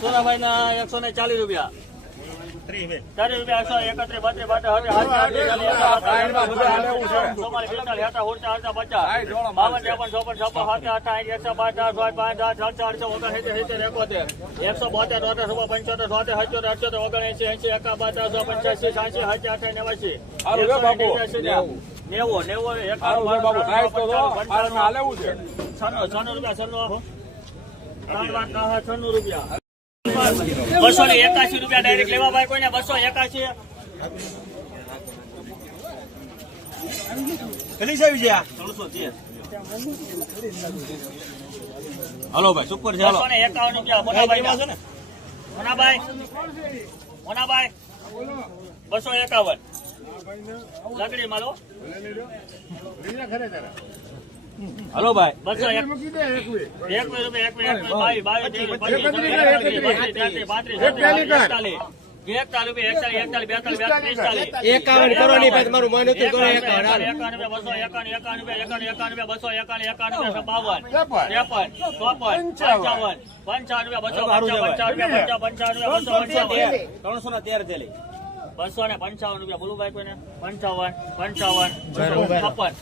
સોનાભાઈ ના એકસો ને ચાલીસ રૂપિયા. ચાલીસ રૂપિયા એકસો એકત્રીસ બત્રીસ એકસો બોતેર, તોતેર, ચુમ્મોતેર, પંચોતેર, છોતેર, સત્યોતેર, અઠ્યોતેર, ઓગણએંસી, એંસી, એકાવન, ચારસો, પંચ્યાસી, છ્યાસી, સત્યાસી, અઠ્યાસી, નેવાસી, નેવું, નેવું, એકાવન. છન્નું, રૂપિયા, છન્નું. ત્રણ છન્નું રૂપિયા. બસો ને એકાશી રૂપિયા ડાયરેક્ટ લેવા ભાઈ કોઈને બસો એકાસી હલો ભાઈ સુપર છે હાલો. ને એકાવન રૂપિયા મોટાભાઈ મોનાભાઈ મોનાભાઈ બસો એકાવન. લકડી માલો હલો ભાઈ. બસો એક. મિનિટ એકાવન કરો નહીં ભાઈ તમારું મન હતું કરો એકાવન હાલો. એકાવન. રૂપિયા, બસો એકાવન એકાવન એકાવન એકાવન બસો એકાવન એકાવન રૂપિયા, બાવન. ત્રેપન ચોપન પંચાવન. પંચાવન. રૂપિયા બસો પંચાવન પંચાવન બસો ત્રણસો ને તેર. બસો ને પંચાવન રૂપિયા બોલું ભાઈ કોઈને? પંચાવન પંચાવન. છપ્પન.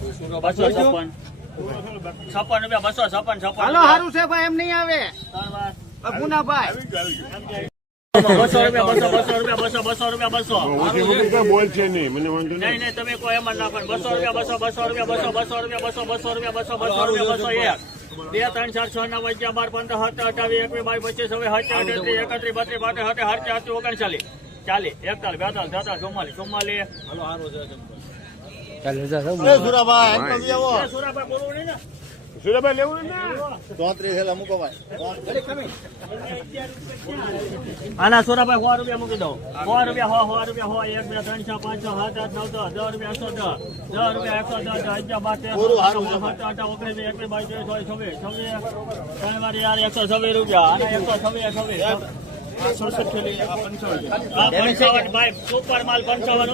બસો છપ્પન. છપ્પન રૂપિયા બસો છપ્પન છપ્પન હાલો હારું છે ભાઈ એમ નહીં આવે. ત્રણ ગુનાભાઈ બસો રૂપિયા બસો બસો રૂપિયા બસો બસો રૂપિયા બસો. બોલ નહીં મને વાંધો નહીં નહીં. નહીં તમે કોઈ એમ ના પણ બસો રૂપિયા બસો બસો રૂપિયા બસો બસો રૂપિયા બસો બસો રૂપિયા બસો બસો રૂપિયા બસો એક. બે ત્રણ ચાર છ નવ અગિયાર બાર પંદર સત્તર અઠાવીસ એકવીસ બાવીસ પચીસ હવે સત્તર અઠત્રીસ એકત્રીસ બત્રીસ હટે હટે હટે ઓગણચાલીસ. ચાલીસ એકતાલીસ બેતાલીસ તેતાલીસ ચુમ્માલીસ ચુમ્માલીસ. એ સુરાભાઈ બોલવું નહીં ને. સુરેભાઈ લેવું ને? આના સોરાભાઈ સો રૂપિયા મૂકી દો સો રૂપિયા હો સો રૂપિયા હો એક બે ત્રણ છ પાંચ છ સાત આઠ નવ દસ દસ રૂપિયા એકસો દસ. દસ રૂપિયા એકસો દસ અગિયાર બાર સત્તર અઢાર ઓગણીસ વીસ, એકવીસ બાવીસ ચોવીસ છવ્વીસ છવ્વીસ ત્રણ વાર યાર એકસો છવ્વીસ રૂપિયા. અને એકસો છવ્વીસ છવ્વીસ ભાઈ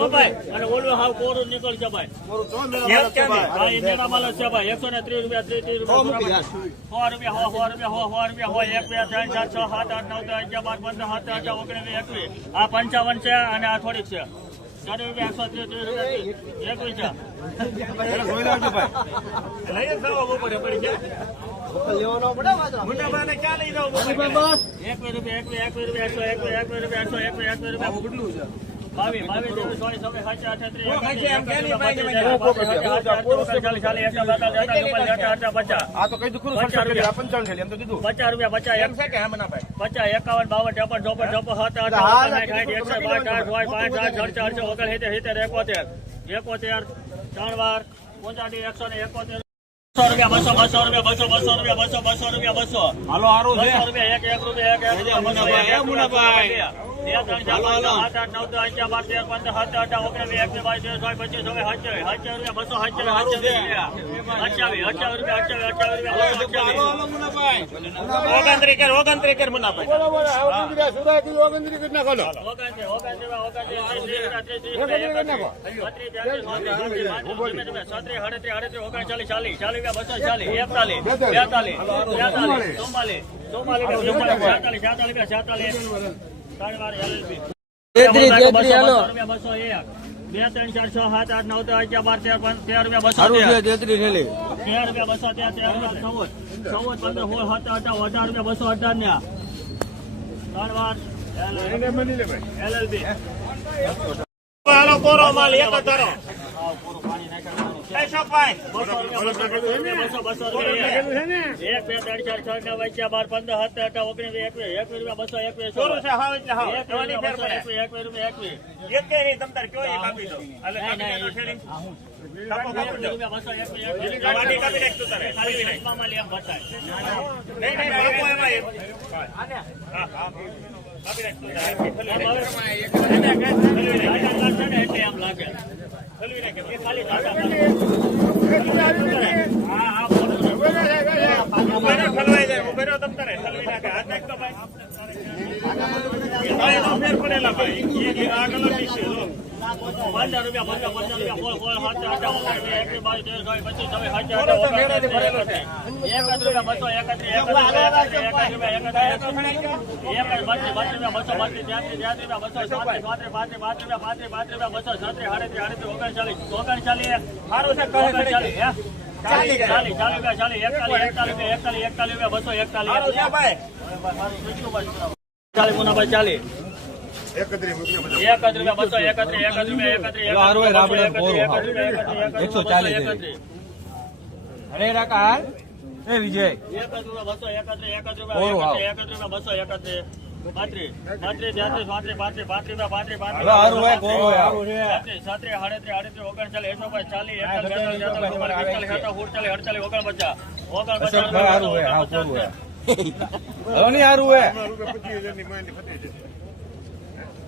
ભાઈ ઓલું હાવ કોરું નીકળશે ભાઈ હા માલ છે ભાઈ એકસો ને ત્રીસ રૂપિયા સો રૂપિયા હો સો રૂપિયા હો સો રૂપિયા હો એક બે ત્રણ ચાર છ સાત આઠ નવ દસ અગિયાર બાર પંદર સાત અઢાર ઓગણીસ વીસ, એકવીસ આ પંચાવન છે અને આ થોડીક છે એકવીસ છે લઈ જ છે પચાસ રૂપિયા. એમ પચાસ એમ છે કે હા મના ભાઈ? પચાસ એકાવન બાવન ચોપન ચોપન ચોપન અઢાર સાઠ એકસો બાર આઠ સોળ પાંચ આઠ ચારસો ઓગણ સિત્તેર સિત્તેર એકોતેર એકોતેર ત્રણ વાર પંચાસી એકસો ને એકોતેર. રૂપિયા બસો બસો રૂપિયા બસો બસો રૂપિયા બસો બસો રૂપિયા બસો. હાલો હારું રૂપિયા એક એક રૂપિયા એક એક રૂપિયા. બસો. બે ત્રણ ચાર પાંચ સાત આઠ નવ દસ અગિયાર બાર તેર પંદર સત્તર અઢાર ઓગણીસ વીસ, એકવીસ બાવીસ ત્રેવીસ ચોવીસ પચીસ બસો સત્યાવીસ અઠ્યાવીસ અઠ્યાવીસ રૂપિયા અઠ્યાવીસ અઠ્યાવીસ અઠ્યાવીસ રૂપિયા બસો અઠ્યાવીસ રૂપિયા બસો ચાલીસ, બે ત્રણ ચાર છ સાત આઠ નવ અગિયાર બાર તેર તેર રૂપિયા બસો તેર રૂપિયા બસો તેર તેર રૂપિયા ચૌદ ચૌદ પંદર સોળ સત્તર અઢાર અઢાર રૂપિયા બસો અઢાર ને ત્રણ વાર એલએલબી હાલો કોરો માલ એક હજારો ધરો બસો રૂપિયા, બસો રૂપિયા, બસો, બસો રૂપિયા. એક બે ત્રણ ચાર છ નવ અગિયાર બાર પંદર સત્તર અઢાર ઓગણીસ વીસ, એકવીસ એકવીસ રૂપિયા બસો એકવીસ એકવીસ રૂપિયા બસો એકવીસ એકવીસ રૂપિયા એકવીસ નહીં, નહીં. રૂપિયા બસો એકવીસ એકવીસ. ખાલી વેચમાં માલ એમ બતાય. એટલે એમ લાગે. એ ખાલી ટાટા હા, હા, બોલો. પંદર રૂપિયા પંદર પંદર રૂપિયા ફોલ ફોલ સાત આઠ ઓગણીસ એકવીસ બાવીસ ત્રેવીસ ચોવીસ પચીસ છવ્વીસ સત્યાવીસ અઠ્યાવીસ એકત્રીસ રૂપિયા બસો એકત્રીસ એકત્રીસ રૂપિયા એકત્રીસ બત્રીસ બત્રીસ રૂપિયા બસો બત્રીસ ત્યાંત્રીસ ત્યાંત્રીસ રૂપિયા બસો સાત્રીસ પાંત્રીસ પાંત્રીસ પાંત્રીસ રૂપિયા પાંત્રીસ પાંત્રીસ રૂપિયા બસો છત્રીસ આડત્રીસ આડત્રીસ ઓગણચાલીસ ઓગણચાલીસ સારું છે ઓગણચાલીસ હે ચાલીસ એકતાલીસ બસો એકતાલીસ મુનાભાઈ ચાલીસ એકસો ચાલીસ અરે રાકા એ વિજય એકત્રીસ રૂપિયા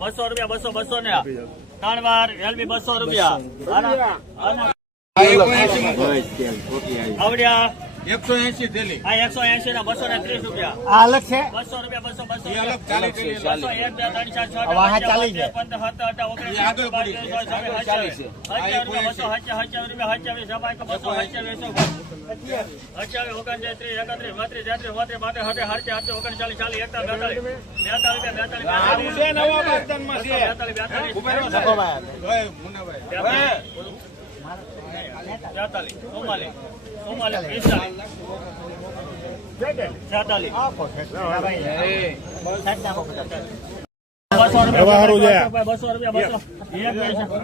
બાસી રૂપિયા બસો બસો ને. ત્રણ વાર એલબી બસો રૂપિયા. એકસો એસી થેલી. આ એકસો એસી ના બસો ને ત્રીસ રૂપિયા. આ અલગ છે? બસો રૂપિયા બસો બસો અલગ ચાલી બસો એક બે ત્રણ ચાર છ ચાલી છે. પંદર સત્તર અઢાર ઓગણીસ એ આગળ પડી બાવીસ, છે. ત્રેવીસ, ચોવીસ, ચાલી છે. હત્યાવીસ રૂપિયા બસો હત્યાવીસ હત્યાવીસ રૂપિયા હત્યાવીસ સભાઈ બસો હત્યાવીસ અઠ્યાવીસ ઓગણત્રીસ ત્રીસ એકત્રીસ બત્રીસ તેત્રીસ બોત્રીસ પાંત્રીસ હત્યાવીસ હત્યાવીસ હત્યાવીસ ઓગણચાલીસ ચાલીસ એકતાલીસ બેતાલીસ. બેતાલીસ રૂપિયા બેતાલીસ છે નવા બર્તનમાં છે. બેતાલીસ બેતાલીસ બેતાલીસ ચુમ્માલીસ ચુમ્માલીસ પિસ્તાલીસ છેતાલીસ. બસો રૂપિયા બસો રૂપિયા એક પૈસા.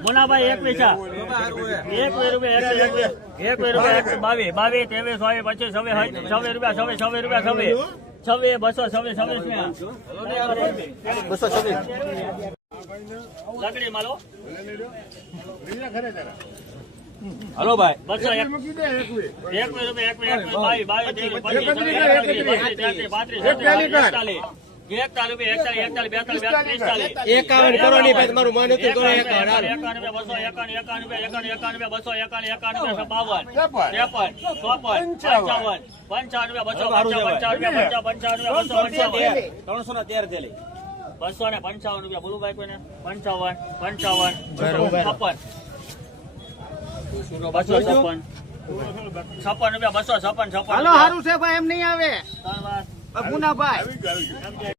છ છે. છે એક બે છ મુનાભાઈ છે. રૂપિયા એકવીસ રૂપિયા એકવીસ બાવીસ. બાવીસ ત્રેવીસ ચોવીસ પચીસ છવ્વીસ સત્ત- રૂપિયા છવ્વીસ છવ્વીસ રૂપિયા છવ્વીસ. છવ્વીસ બસો છવ્વીસ છવ્વીસ બસો છવ્વીસ. લકડી માલો. હલો ભાઈ. બસો એક. એકવીસ રૂપિયા એકવીસ બાવીસ બાવીસ ત્રેવીસ પચીસ છવ્વીસ એકત્રીસ પાંત્રીસ એકાવન કરો ભાઈ તમારું મન હતું એકાવન હાલ બસો બસો બાવન. ત્રેપન ચોપન પંચાવન. પંચાવન રૂપિયા બસો પંચાવન પંચાવન બસો પંચાવન. ત્રણસો ને તેર બસો ને પંચાવન રૂપિયા. બોલું ભાઈ કોઈને? પંચાવન પંચાવન છપ્પન. બસો છપ્પન. છપ્પન રૂપિયા બસો છપ્પન છપ્પન હાલો સારું છે ભાઈ એમ નહીં આવે. ત્રણ વાર. પુનાભાઈ